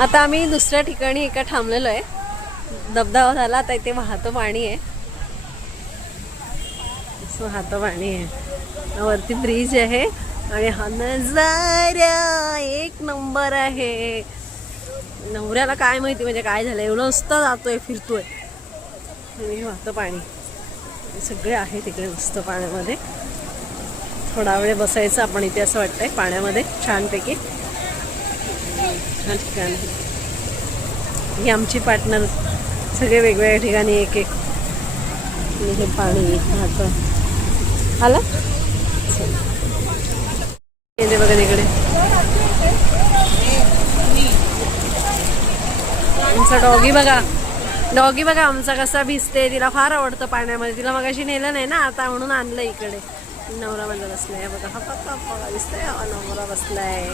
आता आम्ही दुसऱ्या ठिकाणी एका थांबलेलो आहे. धबधबा झाला आता इथे वाहतं पाणी आहे. वाहतं पाणी आहे. वरती ब्रिज आहे आणि हा नजारा एक नंबर आहे. नवऱ्याला काय माहिती म्हणजे काय झालं, एवढं नुसतं जातोय फिरतोय आणि वाहतं पाणी. सगळे आहे तिकडे मस्त पाण्यामध्ये. थोडा वेळ बसायचं आपण इथे असं वाटतंय पाण्यामध्ये छानपैकी. छान ठिकाण. ही आमची पार्टनर. सगळे वेगवेगळ्या ठिकाणी एक एक. हे पाणी वाहतं आला बघा इकडे. आमचा डॉगी बघा. डॉगी बघा आमचा कसा भिजते. तिला फार आवडतं पाण्यामध्ये. तिला मगाशी नेलं नाही ना, आता म्हणून आणलं इकडे. नवरा माझा बसलाय बघा. हा बघा दिसतंय. नवरा बसलाय.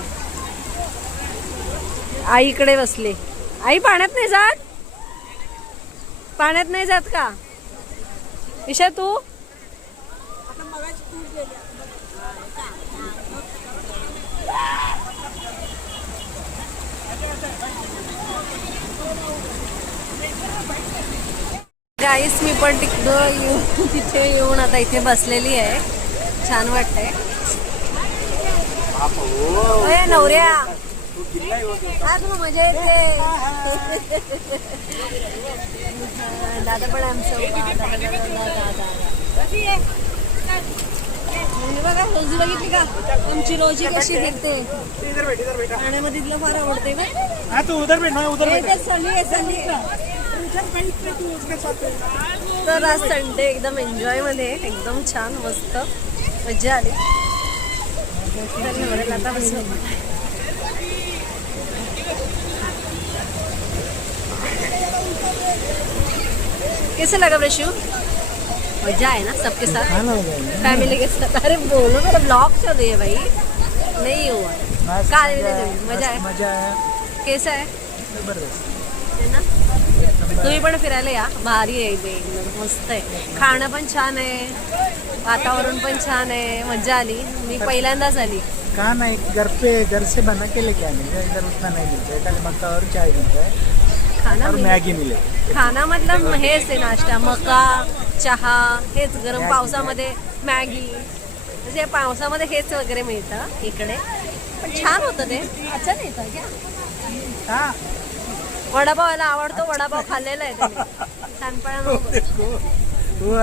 आई इकडे बसले. आई पाण्यात नाही जात. पाण्यात नाही जात का ईशा तू? गाईस मी पण तिथे येऊन आता इथे बसलेली आहे. छान वाटतंय. नवऱ्या आज मग मजा येते. दादा पण आमचं बघा. रोजी बघितली का आमची रोजी कशी फिरते पाण्यामध्ये. तिला फार आवडते. तर आज संडे एकदम एन्जॉय मध्ये. एकदम छान मस्त मजा आली. आता कैसे लगा ब्रशु? मजा है ना सबके साथ, फैमिली के साथ. अरे बोलो मेरा ब्लॉग चल रही है भाई. नहीं हुआ मजा है. मजा है. कैसा है? जबरदस्त है ना. तुम्ही पण फिरायला या. भारी आहे इथे. एकदम मस्त आहे. खाणं पण छान आहे. वातावरण पण छान आहे. मजा आली. मी पहिल्यांदाच आली. कहाँ ना घर से बना के लेके आने का. इधर उतना नहीं मिलता है. खाली मक्का और चाय मिलता है. खाना और मैगी मिले. खाना मतलब हेच आहे नाश्ता. मका चहा हेच. गरम पावसामध्ये मॅगी म्हणजे पावसामध्ये हेच वगैरे मिळतं इकडे. पण छान होतं ते. अच्छा नाही का क्या? हाँ वडापावाला आवडतो. वडापाव खाल्लेला आहे त्याने. छानपणा. वो